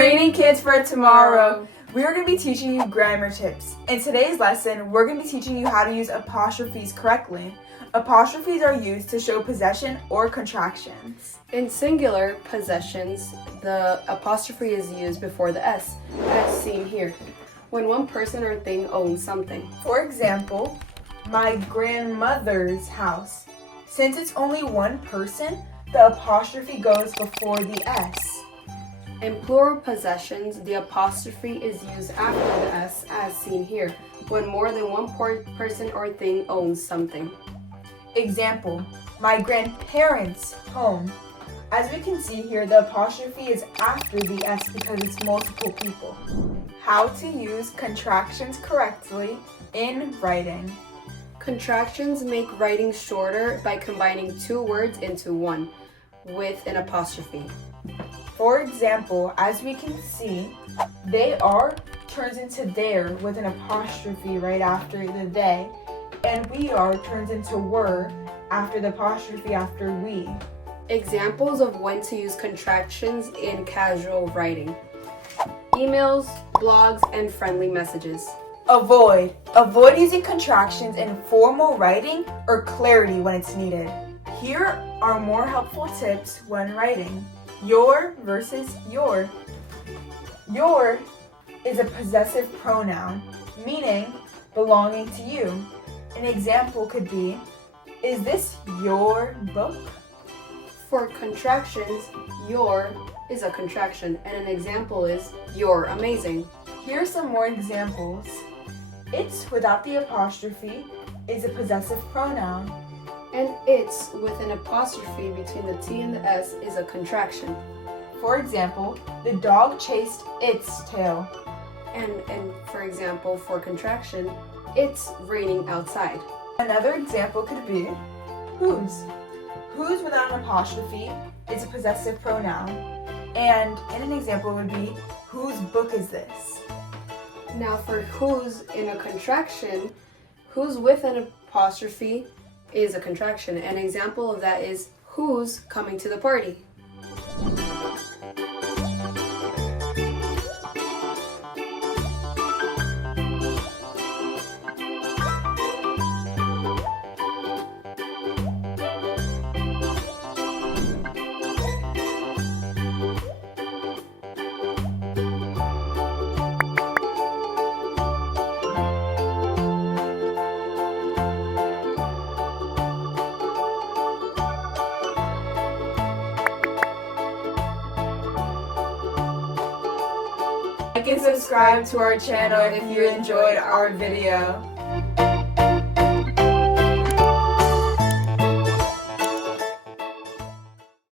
Training Kids for Tomorrow. We are going to be teaching you grammar tips. In today's lesson, we're going to be teaching you how to use apostrophes correctly. Apostrophes are used to show possession or contractions. In singular possessions, the apostrophe is used before the S, as seen here, when one person or thing owns something. For example, my grandmother's house. Since it's only one person, the apostrophe goes before the S. In plural possessions, the apostrophe is used after the S, as seen here, when more than one person or thing owns something. Example, my grandparents' home. As we can see here, the apostrophe is after the S because it's multiple people. How to use contractions correctly in writing. Contractions make writing shorter by combining two words into one, with an apostrophe. For example, as we can see, they are turns into their with an apostrophe right after the they, and we are turns into were after the apostrophe after we. Examples of when to use contractions in casual writing: emails, blogs, and friendly messages. Avoid. Avoid using contractions in formal writing or clarity when it's needed. Here are more helpful tips when writing. Your versus your. Your is a possessive pronoun, meaning belonging to you. An example could be, is this your book? For contractions, your is a contraction, and an example is, you're amazing. Here are some more examples. It's without the apostrophe is a possessive pronoun. And it's with an apostrophe between the T and the S is a contraction. For example, the dog chased its tail. And for example, for contraction, it's raining outside. Another example could be whose. Whose without an apostrophe is a possessive pronoun. And in an example would be, whose book is this? Now for whose in a contraction, whose with an apostrophe is a contraction. An example of that is, who's coming to the party? Like and subscribe to our channel if you enjoyed our video.